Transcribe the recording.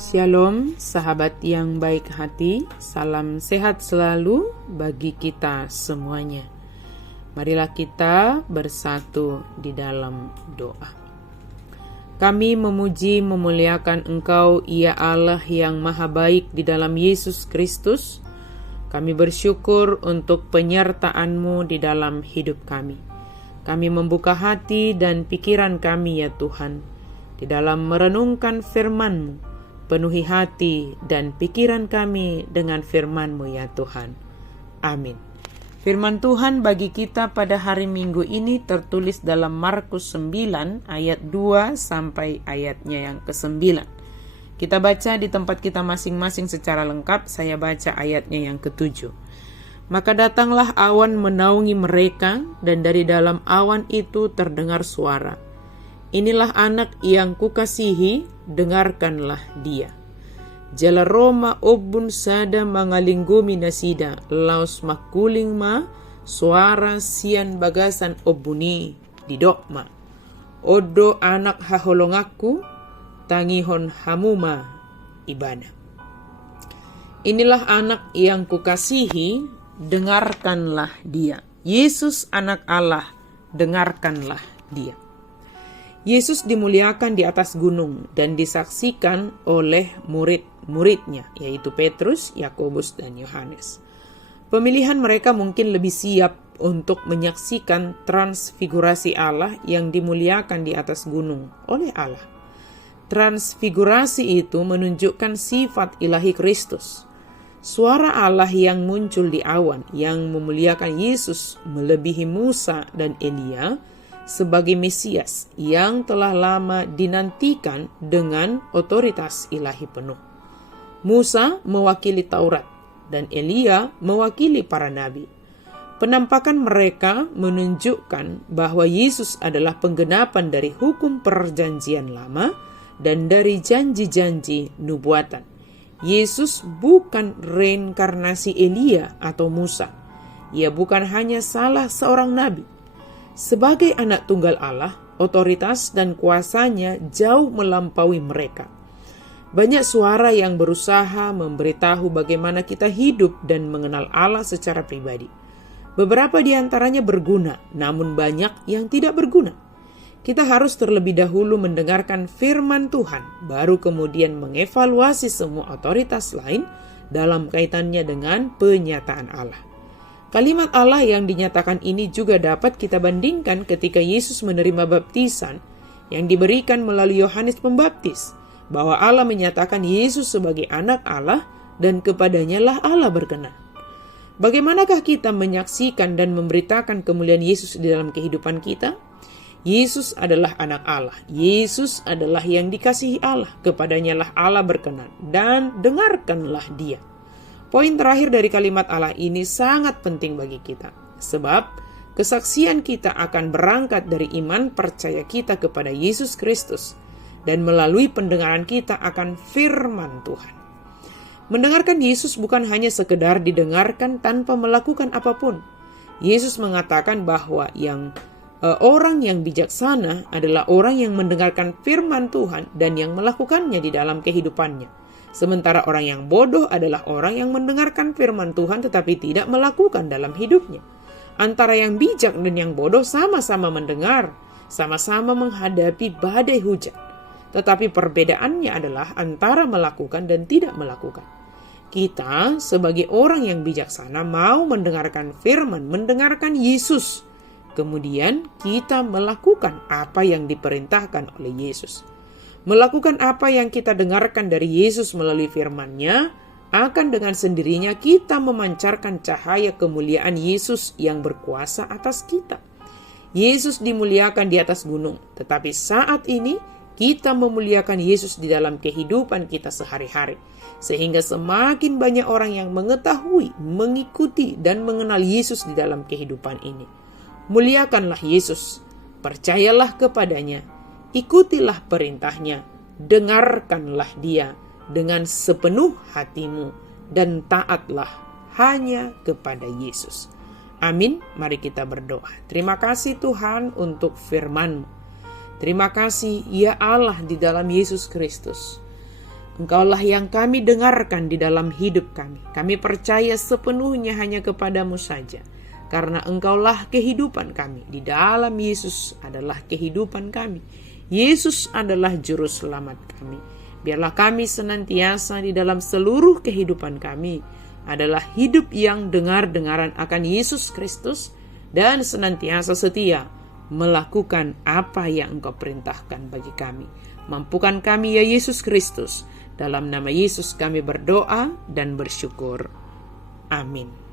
Shalom, sahabat yang baik hati, salam sehat selalu bagi kita semuanya. Marilah kita bersatu di dalam doa. Kami memuji memuliakan Engkau, ya Allah yang maha baik di dalam Yesus Kristus. Kami bersyukur untuk penyertaan-Mu di dalam hidup kami. Kami membuka hati dan pikiran kami, ya Tuhan, di dalam merenungkan firman-Mu. Penuhi hati dan pikiran kami dengan firman-Mu, ya Tuhan. Amin. Firman Tuhan bagi kita pada hari Minggu ini tertulis dalam Markus 9 ayat 2 sampai ayatnya yang ke-9. Kita baca di tempat kita masing-masing secara lengkap. Saya baca ayatnya yang ke-7. Maka datanglah awan menaungi mereka, dan dari dalam awan itu terdengar suara, "Inilah anak yang kukasihi, dengarkanlah dia." Jala Roma obun sada mangalinggumi nasida, laos makuling ma, suara sian bagasan obuni didokma. Odo anak haholongaku, tangihon hamuma ibana. Inilah anak yang kukasihi, dengarkanlah dia. Yesus anak Allah, dengarkanlah dia. Yesus dimuliakan di atas gunung dan disaksikan oleh murid-muridnya, yaitu Petrus, Yakobus, dan Yohanes. Pemilihan mereka mungkin lebih siap untuk menyaksikan transfigurasi Allah yang dimuliakan di atas gunung oleh Allah. Transfigurasi itu menunjukkan sifat ilahi Kristus. Suara Allah yang muncul di awan yang memuliakan Yesus melebihi Musa dan Elia sebagai Mesias yang telah lama dinantikan dengan otoritas ilahi penuh. Musa mewakili Taurat dan Elia mewakili para nabi. Penampakan mereka menunjukkan bahwa Yesus adalah penggenapan dari hukum perjanjian lama dan dari janji-janji nubuatan. Yesus bukan reinkarnasi Elia atau Musa. Ia bukan hanya salah seorang nabi. Sebagai anak tunggal Allah, otoritas dan kuasanya jauh melampaui mereka. Banyak suara yang berusaha memberitahu bagaimana kita hidup dan mengenal Allah secara pribadi. Beberapa di antaranya berguna, namun banyak yang tidak berguna. Kita harus terlebih dahulu mendengarkan firman Tuhan, baru kemudian mengevaluasi semua otoritas lain dalam kaitannya dengan penyataan Allah. Kalimat Allah yang dinyatakan ini juga dapat kita bandingkan ketika Yesus menerima baptisan yang diberikan melalui Yohanes Pembaptis, bahwa Allah menyatakan Yesus sebagai anak Allah dan kepadanya lah Allah berkenan. Bagaimanakah kita menyaksikan dan memberitakan kemuliaan Yesus di dalam kehidupan kita? Yesus adalah anak Allah. Yesus adalah yang dikasihi Allah. Kepadanya lah Allah berkenan. Dan dengarkanlah dia. Poin terakhir dari kalimat Allah ini sangat penting bagi kita. Sebab kesaksian kita akan berangkat dari iman percaya kita kepada Yesus Kristus. Dan melalui pendengaran kita akan firman Tuhan. Mendengarkan Yesus bukan hanya sekedar didengarkan tanpa melakukan apapun. Yesus mengatakan bahwa orang yang bijaksana adalah orang yang mendengarkan firman Tuhan dan yang melakukannya di dalam kehidupannya. Sementara orang yang bodoh adalah orang yang mendengarkan firman Tuhan tetapi tidak melakukan dalam hidupnya. Antara yang bijak dan yang bodoh sama-sama mendengar, sama-sama menghadapi badai hujan. Tetapi perbedaannya adalah antara melakukan dan tidak melakukan. Kita sebagai orang yang bijaksana mau mendengarkan firman, mendengarkan Yesus. Kemudian kita melakukan apa yang diperintahkan oleh Yesus. Melakukan apa yang kita dengarkan dari Yesus melalui firman-Nya, akan dengan sendirinya kita memancarkan cahaya kemuliaan Yesus yang berkuasa atas kita. Yesus dimuliakan di atas gunung, tetapi saat ini kita memuliakan Yesus di dalam kehidupan kita sehari-hari. Sehingga semakin banyak orang yang mengetahui, mengikuti, dan mengenal Yesus di dalam kehidupan ini. Muliakanlah Yesus, percayalah kepadanya, ikutilah perintahnya, dengarkanlah dia dengan sepenuh hatimu, dan taatlah hanya kepada Yesus. Amin. Mari kita berdoa. Terima kasih Tuhan untuk firman-Mu. Terima kasih ya Allah di dalam Yesus Kristus. Engkaulah yang kami dengarkan di dalam hidup kami. Kami percaya sepenuhnya hanya kepadamu saja. Karena Engkaulah kehidupan kami. Di dalam Yesus adalah kehidupan kami. Yesus adalah juru selamat kami. Biarlah kami senantiasa di dalam seluruh kehidupan kami adalah hidup yang dengar-dengaran akan Yesus Kristus dan senantiasa setia melakukan apa yang Engkau perintahkan bagi kami. Mampukan kami ya Yesus Kristus. Dalam nama Yesus kami berdoa dan bersyukur. Amin.